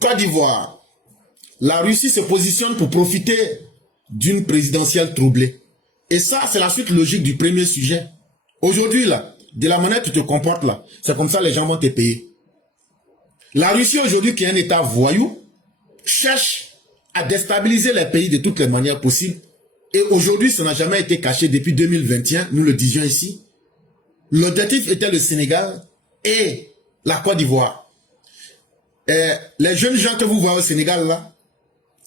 Côte d'Ivoire. La Russie se positionne pour profiter d'une présidentielle troublée. Et ça, c'est la suite logique du premier sujet. Aujourd'hui, là, de la manière que tu te comportes là, c'est comme ça les gens vont te payer. La Russie aujourd'hui, qui est un État voyou, cherche à déstabiliser les pays de toutes les manières possibles. Et aujourd'hui, ça n'a jamais été caché depuis 2021, nous le disions ici. L'objectif était le Sénégal et la Côte d'Ivoire. Les jeunes gens que vous voyez au Sénégal là,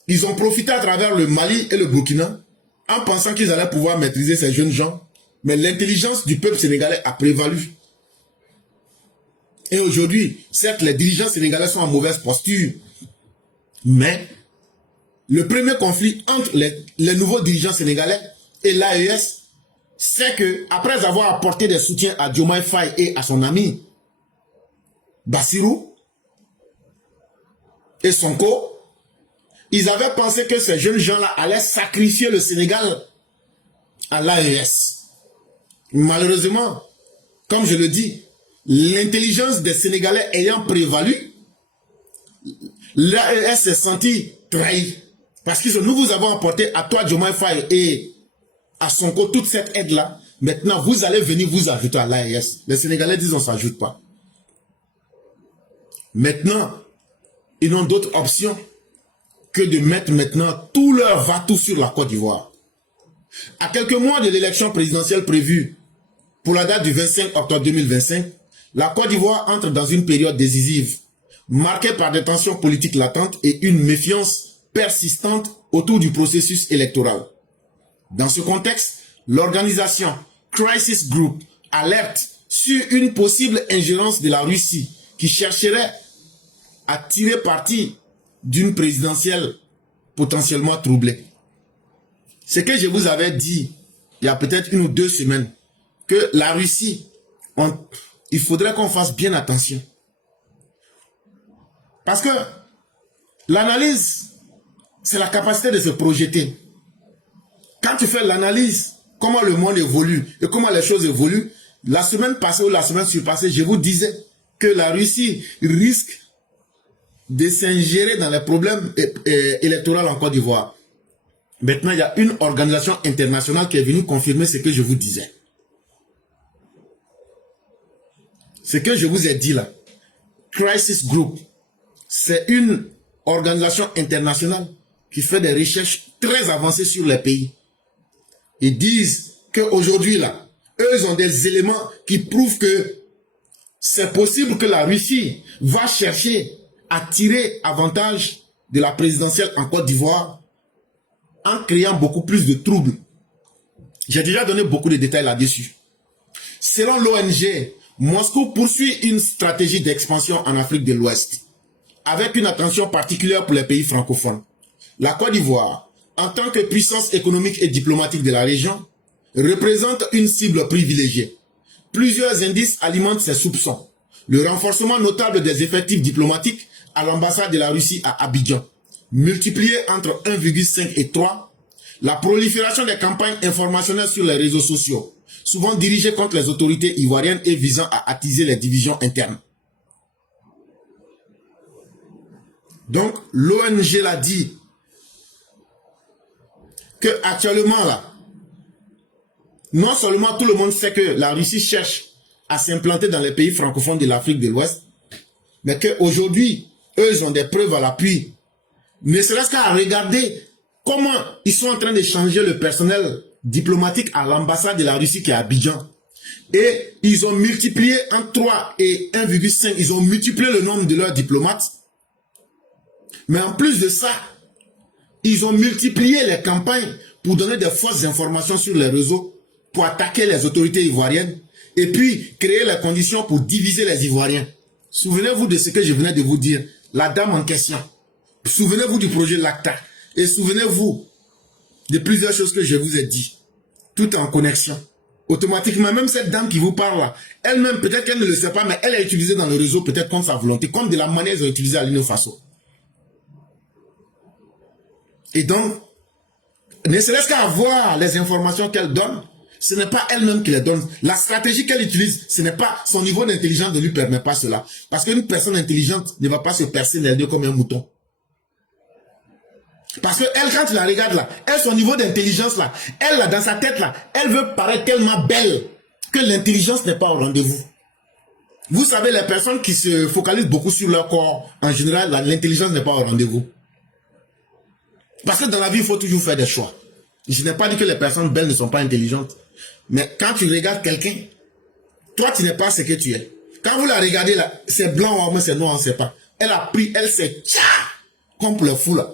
ils ont profité à travers le Mali et le Burkina en pensant qu'ils allaient pouvoir maîtriser ces jeunes gens. Mais l'intelligence du peuple sénégalais a prévalu. Et aujourd'hui, certes, les dirigeants sénégalais sont en mauvaise posture. Mais le premier conflit entre les nouveaux dirigeants sénégalais et l'AES, c'est que après avoir apporté des soutiens à Diomaye Faye et à son ami Bassirou et Sonko, ils avaient pensé que ces jeunes gens-là allaient sacrifier le Sénégal à l'AES. Malheureusement, comme je le dis, l'intelligence des Sénégalais ayant prévalu, l'AES s'est senti trahi. Parce que nous vous avons apporté à toi, Diomaye Faye, et à Sonko toute cette aide-là. Maintenant, vous allez venir vous ajouter à l'AES. Les Sénégalais disent on ne s'ajoute pas. Maintenant, ils n'ont d'autre option que de mettre maintenant tout leur va-tout sur la Côte d'Ivoire. À quelques mois de l'élection présidentielle prévue pour la date du 25 octobre 2025, la Côte d'Ivoire entre dans une période décisive, marquée par des tensions politiques latentes et une méfiance persistante autour du processus électoral. Dans ce contexte, l'organisation Crisis Group alerte sur une possible ingérence de la Russie qui chercherait à tirer parti d'une présidentielle potentiellement troublée. Ce que je vous avais dit il y a peut-être 1 ou 2 semaines, que la Russie, il faudrait qu'on fasse bien attention. Parce que l'analyse, c'est la capacité de se projeter. Quand tu fais l'analyse, comment le monde évolue et comment les choses évoluent, la semaine passée ou la semaine surpassée, je vous disais que la Russie risque de s'ingérer dans les problèmes électoraux en Côte d'Ivoire. Maintenant, il y a une organisation internationale qui est venue confirmer ce que je vous disais. Ce que je vous ai dit là, Crisis Group, c'est une organisation internationale qui fait des recherches très avancées sur les pays. Ils disent qu'aujourd'hui là, eux ils ont des éléments qui prouvent que c'est possible que la Russie va chercher à tirer avantage de la présidentielle en Côte d'Ivoire en créant beaucoup plus de troubles. J'ai déjà donné beaucoup de détails là-dessus. Selon l'ONG, Moscou poursuit une stratégie d'expansion en Afrique de l'Ouest, avec une attention particulière pour les pays francophones. La Côte d'Ivoire, en tant que puissance économique et diplomatique de la région, représente une cible privilégiée. Plusieurs indices alimentent ces soupçons. Le renforcement notable des effectifs diplomatiques à l'ambassade de la Russie à Abidjan, multiplié entre 1,5 et 3, la prolifération des campagnes informationnelles sur les réseaux sociaux, souvent dirigées contre les autorités ivoiriennes et visant à attiser les divisions internes. Donc, l'ONG l'a dit que actuellement là, non seulement tout le monde sait que la Russie cherche à s'implanter dans les pays francophones de l'Afrique de l'Ouest, mais qu'aujourd'hui, eux, ils ont des preuves à l'appui. Ne serait-ce qu'à regarder comment ils sont en train de changer le personnel diplomatique à l'ambassade de la Russie qui est à Abidjan. Et ils ont multiplié entre 3 et 1,5, ils ont multiplié le nombre de leurs diplomates. Mais en plus de ça, ils ont multiplié les campagnes pour donner des fausses informations sur les réseaux, pour attaquer les autorités ivoiriennes, et puis créer les conditions pour diviser les Ivoiriens. Souvenez-vous de ce que je venais de vous dire, la dame en question. Souvenez-vous du projet LACTA. Et souvenez-vous de plusieurs choses que je vous ai dit. Tout en connexion. Automatiquement, même cette dame qui vous parle là, elle-même, peut-être qu'elle ne le sait pas, mais elle est utilisée dans le réseau, peut-être comme sa volonté, comme de la manière qu'ils ont utilisé à l'Union Faso. Et donc, ne serait-ce qu'à voir les informations qu'elle donne, ce n'est pas elle-même qui les donne. La stratégie qu'elle utilise, ce n'est pas, son niveau d'intelligence ne lui permet pas cela. Parce qu'une personne intelligente ne va pas se percer les deux comme un mouton. Parce que elle, quand tu la regardes là, elle, son niveau d'intelligence là, elle là, dans sa tête là, elle veut paraître tellement belle que l'intelligence n'est pas au rendez-vous. Vous savez, les personnes qui se focalisent beaucoup sur leur corps, en général, l'intelligence n'est pas au rendez-vous. Parce que dans la vie, il faut toujours faire des choix. Je n'ai pas dit que les personnes belles ne sont pas intelligentes. Mais quand tu regardes quelqu'un, toi, tu n'es pas ce que tu es. Quand vous la regardez là, c'est blanc ou c'est noir, on ne sait pas. Elle a pris, elle s'est tcha comme le fou là.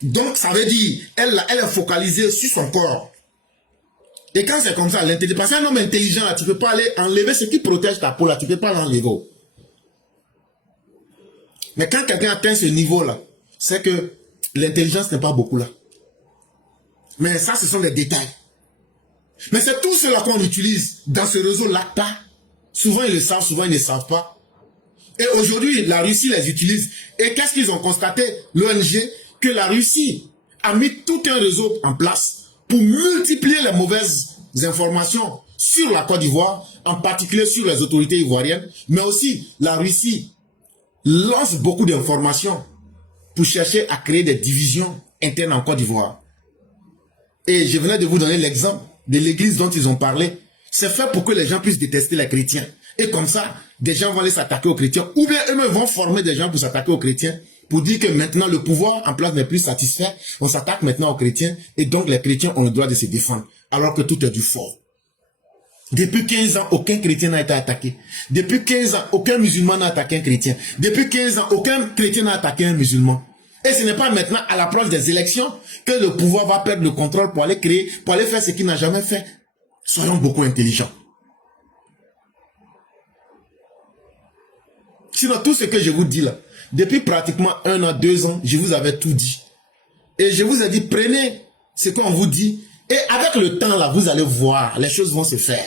Donc, ça veut dire, elle est focalisée sur son corps. Et quand c'est comme ça, l'intelligence, parce qu'un homme intelligent, là, tu ne peux pas aller enlever ce qui protège ta peau, là, tu ne peux pas l'enlever. Mais quand quelqu'un atteint ce niveau-là, c'est que l'intelligence n'est pas beaucoup là. Mais ça, ce sont les détails. Mais c'est tout cela qu'on utilise dans ce réseau-là. Souvent, ils le savent, souvent, ils ne savent pas. Et aujourd'hui, la Russie les utilise. Et qu'est-ce qu'ils ont constaté, l'ONG, que la Russie a mis tout un réseau en place pour multiplier les mauvaises informations sur la Côte d'Ivoire, en particulier sur les autorités ivoiriennes, mais aussi la Russie lance beaucoup d'informations pour chercher à créer des divisions internes en Côte d'Ivoire. Et je venais de vous donner l'exemple de l'église dont ils ont parlé. C'est fait pour que les gens puissent détester les chrétiens. Et comme ça, des gens vont aller s'attaquer aux chrétiens, ou bien eux-mêmes vont former des gens pour s'attaquer aux chrétiens, pour dire que maintenant le pouvoir en place n'est plus satisfait, on s'attaque maintenant aux chrétiens, et donc les chrétiens ont le droit de se défendre, alors que tout est du faux. Depuis 15 ans, aucun chrétien n'a été attaqué. Depuis 15 ans, aucun musulman n'a attaqué un chrétien. Depuis 15 ans, aucun chrétien n'a attaqué un musulman. Et ce n'est pas maintenant, à l'approche des élections, que le pouvoir va perdre le contrôle pour aller créer, pour aller faire ce qu'il n'a jamais fait. Soyons beaucoup intelligents. Sinon, tout ce que je vous dis là, depuis pratiquement 1 an, 2 ans, je vous avais tout dit. Et je vous ai dit, prenez ce qu'on vous dit. Et avec le temps là, vous allez voir, les choses vont se faire.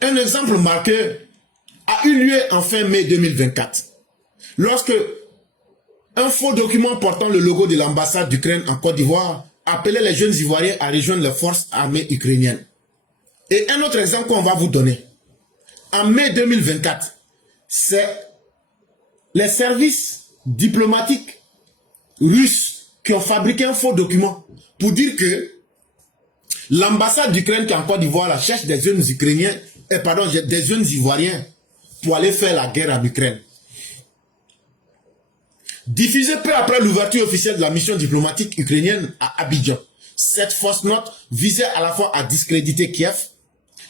Un exemple marqué a eu lieu en fin mai 2024. Lorsque un faux document portant le logo de l'ambassade d'Ukraine en Côte d'Ivoire appelait les jeunes Ivoiriens à rejoindre les forces armées ukrainiennes. Et un autre exemple qu'on va vous donner. En mai 2024, c'est les services diplomatiques russes qui ont fabriqué un faux document pour dire que l'ambassade d'Ukraine qui est en Côte d'Ivoire cherche des jeunes Ukrainiens, des jeunes Ivoiriens pour aller faire la guerre en Ukraine. Diffusé peu après l'ouverture officielle de la mission diplomatique ukrainienne à Abidjan, cette fausse note visait à la fois à discréditer Kiev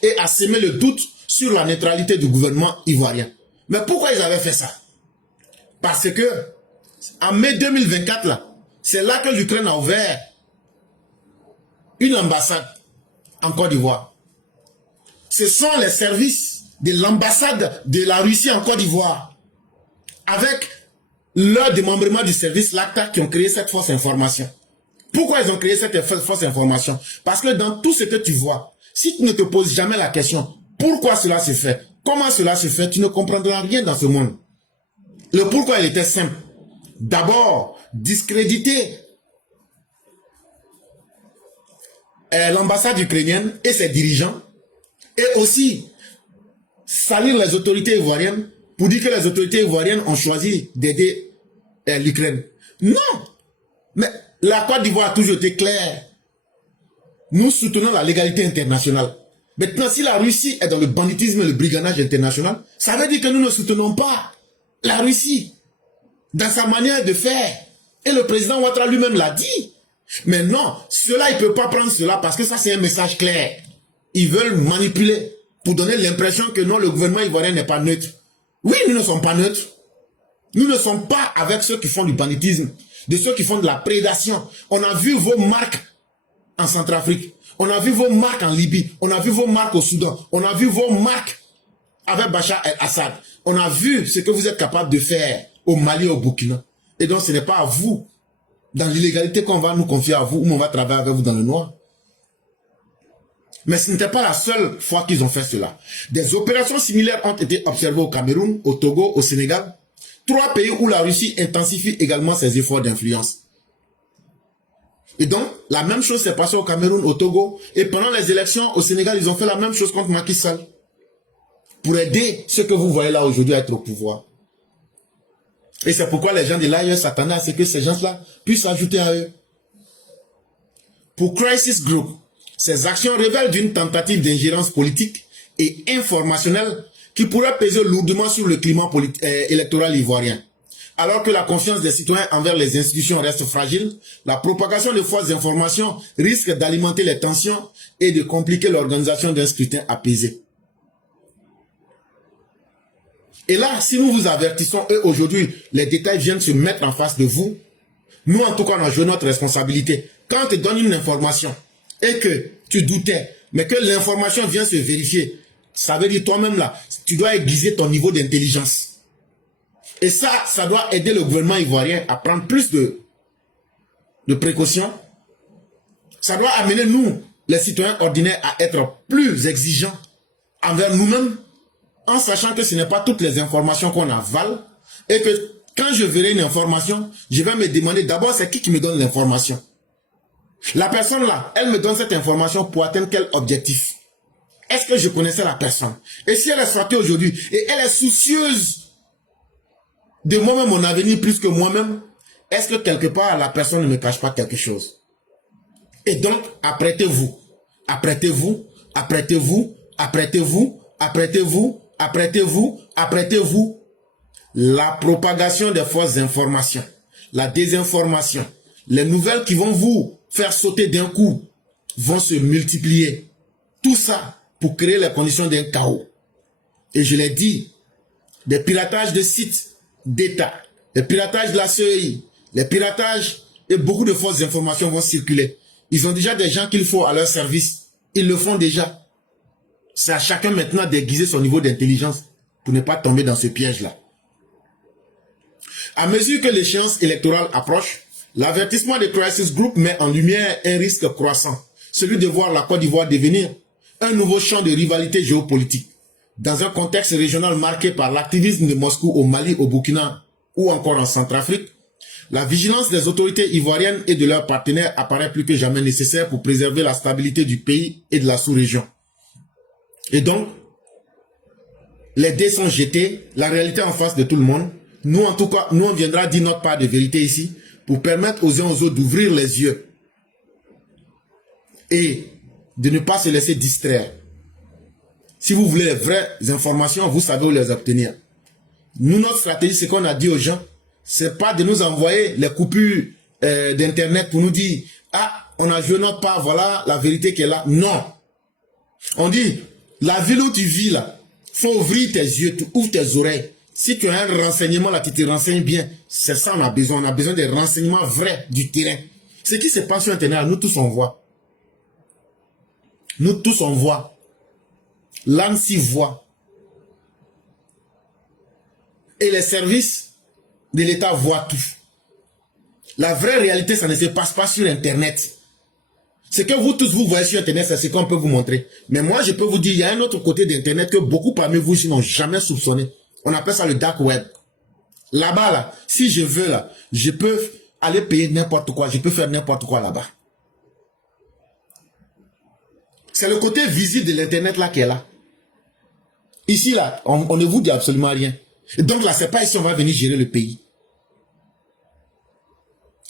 et à semer le doute sur la neutralité du gouvernement ivoirien. Mais pourquoi ils avaient fait ça? Parce que en mai 2024, là, c'est là que l'Ukraine a ouvert une ambassade en Côte d'Ivoire. Ce sont les services de l'ambassade de la Russie en Côte d'Ivoire, avec leur démembrement du service LACTA, qui ont créé cette fausse information. Pourquoi ils ont créé cette fausse information? Parce que dans tout ce que tu vois, si tu ne te poses jamais la question, pourquoi cela se fait, comment cela se fait, tu ne comprendras rien dans ce monde. Le pourquoi il était simple. D'abord, discréditer l'ambassade ukrainienne et ses dirigeants, et aussi salir les autorités ivoiriennes pour dire que les autorités ivoiriennes ont choisi d'aider l'Ukraine. Non! Mais la Côte d'Ivoire a toujours été claire. Nous soutenons la légalité internationale. Maintenant, si la Russie est dans le banditisme et le brigandage international, ça veut dire que nous ne soutenons pas la Russie dans sa manière de faire. Et le président Ouattara lui-même l'a dit. Mais non, cela, il ne peut pas prendre cela parce que ça, c'est un message clair. Ils veulent manipuler pour donner l'impression que non, le gouvernement ivoirien n'est pas neutre. Oui, nous ne sommes pas neutres. Nous ne sommes pas avec ceux qui font du banditisme, de ceux qui font de la prédation. On a vu vos marques en Centrafrique. On a vu vos marques en Libye. On a vu vos marques au Soudan. On a vu vos marques avec Bachar el-Assad. On a vu ce que vous êtes capable de faire au Mali et au Burkina. Et donc, ce n'est pas à vous, dans l'illégalité, qu'on va nous confier à vous, ou on va travailler avec vous dans le noir. Mais ce n'était pas la seule fois qu'ils ont fait cela. Des opérations similaires ont été observées au Cameroun, au Togo, au Sénégal. 3 pays où la Russie intensifie également ses efforts d'influence. Et donc, la même chose s'est passée au Cameroun, au Togo. Et pendant les élections au Sénégal, ils ont fait la même chose contre Macky Sall. Pour aider ceux que vous voyez là aujourd'hui à être au pouvoir. Et c'est pourquoi les gens de l'AIE s'attendaient à ce que ces gens-là puissent ajouter à eux. Pour Crisis Group, ces actions révèlent d'une tentative d'ingérence politique et informationnelle qui pourrait peser lourdement sur le climat électoral ivoirien. Alors que la confiance des citoyens envers les institutions reste fragile, la propagation de fausses informations risque d'alimenter les tensions et de compliquer l'organisation d'un scrutin apaisé. Et là, si nous vous avertissons, et aujourd'hui, les détails viennent se mettre en face de vous, nous, en tout cas, on a joué notre responsabilité. Quand on te donne une information et que tu doutais, mais que l'information vient se vérifier, ça veut dire toi-même là, tu dois aiguiser ton niveau d'intelligence. Et ça doit aider le gouvernement ivoirien à prendre plus de précautions. Ça doit amener nous, les citoyens ordinaires, à être plus exigeants envers nous-mêmes, en sachant que ce n'est pas toutes les informations qu'on avale, et que quand je verrai une information, je vais me demander d'abord c'est qui me donne l'information. La personne là, elle me donne cette information pour atteindre quel objectif? Est-ce que je connaissais la personne? Et si elle est sortie aujourd'hui, et elle est soucieuse de moi-même, mon avenir plus que moi-même, est-ce que quelque part la personne ne me cache pas quelque chose? Et donc, apprêtez-vous, apprêtez-vous, apprêtez-vous, apprêtez-vous, apprêtez-vous, apprêtez-vous, apprêtez-vous. La propagation des fausses informations, la désinformation, les nouvelles qui vont vous faire sauter d'un coup vont se multiplier. Tout ça pour créer les conditions d'un chaos. Et je l'ai dit, des piratages de sites d'État, les piratages de la CEI, les piratages et beaucoup de fausses informations vont circuler. Ils ont déjà des gens qu'il faut à leur service. Ils le font déjà. C'est à chacun maintenant d'aiguiser son niveau d'intelligence pour ne pas tomber dans ce piège-là. À mesure que l'échéance électorale approche, l'avertissement de Crisis Group met en lumière un risque croissant, celui de voir la Côte d'Ivoire devenir un nouveau champ de rivalité géopolitique. Dans un contexte régional marqué par l'activisme de Moscou au Mali, au Burkina ou encore en Centrafrique, la vigilance des autorités ivoiriennes et de leurs partenaires apparaît plus que jamais nécessaire pour préserver la stabilité du pays et de la sous-région. Et donc, les dés sont jetés, la réalité en face de tout le monde. Nous, en tout cas, nous, on viendra dire notre part de vérité ici pour permettre aux uns aux autres d'ouvrir les yeux et de ne pas se laisser distraire. Si vous voulez les vraies informations, vous savez où les obtenir. Nous, notre stratégie, c'est qu'on a dit aux gens, c'est pas de nous envoyer les coupures d'internet pour nous dire, ah, on a joué notre part, voilà la vérité qui est là. Non. On dit, la ville où tu vis là, faut ouvrir tes yeux, tu ouvres tes oreilles. Si tu as un renseignement là, tu te renseignes bien. C'est ça on a besoin. On a besoin des renseignements vrais du terrain. Ce qui se passe sur Internet, nous tous on voit. Nous tous on voit. L'ANSI voit. Et les services de l'État voient tout. La vraie réalité, ça ne se passe pas sur Internet. Ce que vous tous vous voyez sur Internet, c'est ce qu'on peut vous montrer. Mais moi, je peux vous dire, il y a un autre côté d'Internet que beaucoup parmi vous n'ont jamais soupçonné. On appelle ça le dark web. Là-bas, là, si je veux, là, je peux aller payer n'importe quoi. Je peux faire n'importe quoi là-bas. C'est le côté visible de l'Internet là qui est là. Ici, là, on ne vous dit absolument rien. Et donc là, c'est pas ici on va venir gérer le pays.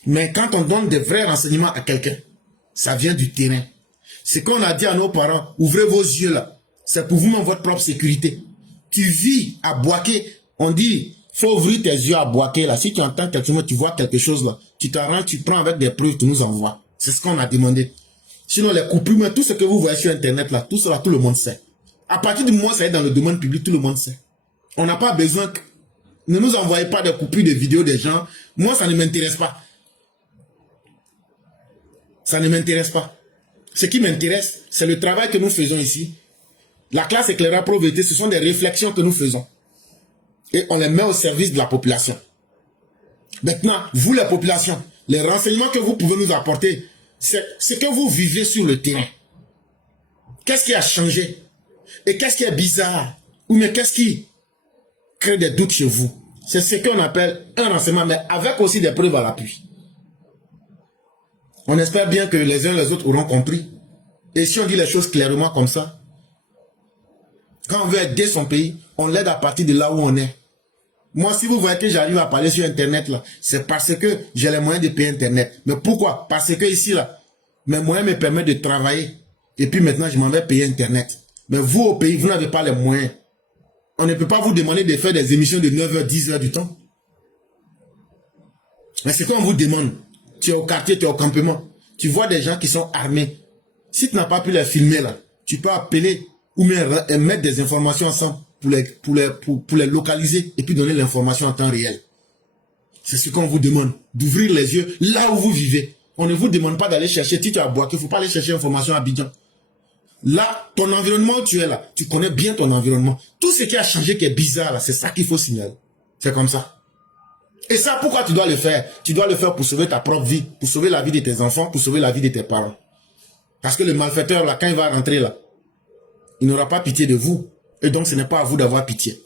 Mais quand on donne des vrais renseignements à quelqu'un, ça vient du terrain. Ce qu'on a dit à nos parents, ouvrez vos yeux là. C'est pour vous-même votre propre sécurité. Tu vis à Boaké, on dit, faut ouvrir tes yeux à Boaké là. Si tu entends quelque chose, tu vois quelque chose là, tu t'arranges, tu prends avec des preuves, tu nous envoies. C'est ce qu'on a demandé. Sinon les coupures, mais tout ce que vous voyez sur Internet là, tout cela, tout le monde sait. À partir du moment où ça est dans le domaine public, tout le monde sait. On n'a pas besoin que... Ne nous envoyez pas des coupures de vidéos des gens. Moi, ça ne m'intéresse pas. Ça ne m'intéresse pas. Ce qui m'intéresse, c'est le travail que nous faisons ici. La classe éclairage pro-vérité, ce sont des réflexions que nous faisons. Et on les met au service de la population. Maintenant, vous la population, les renseignements que vous pouvez nous apporter, c'est ce que vous vivez sur le terrain. Qu'est-ce qui a changé? Et qu'est-ce qui est bizarre? Ou mais qu'est-ce qui crée des doutes chez vous? C'est ce qu'on appelle un renseignement, mais avec aussi des preuves à l'appui. On espère bien que les uns et les autres auront compris. Et si on dit les choses clairement comme ça, quand on veut aider son pays, on l'aide à partir de là où on est. Moi, si vous voyez que j'arrive à parler sur Internet, là, c'est parce que j'ai les moyens de payer Internet. Mais pourquoi? Parce que ici, là, mes moyens me permettent de travailler. Et puis maintenant, je m'en vais payer Internet. Mais vous, au pays, vous n'avez pas les moyens. On ne peut pas vous demander de faire des émissions de 9h, 10h du temps. Mais c'est qu'on vous demande. Tu es au quartier, tu es au campement. Tu vois des gens qui sont armés. Si tu n'as pas pu les filmer, là, tu peux appeler ou mettre des informations ensemble pour les localiser et puis donner l'information en temps réel. C'est ce qu'on vous demande, d'ouvrir les yeux là où vous vivez. On ne vous demande pas d'aller chercher, si tu as Boaké, il ne faut pas aller chercher l'information à Abidjan. Là, ton environnement où tu es là, tu connais bien ton environnement. Tout ce qui a changé, qui est bizarre, là, c'est ça qu'il faut signaler. C'est comme ça. Et ça, pourquoi tu dois le faire? Tu dois le faire pour sauver ta propre vie, pour sauver la vie de tes enfants, pour sauver la vie de tes parents. Parce que le malfaiteur, là, quand il va rentrer là, il n'aura pas pitié de vous. Et donc, ce n'est pas à vous d'avoir pitié.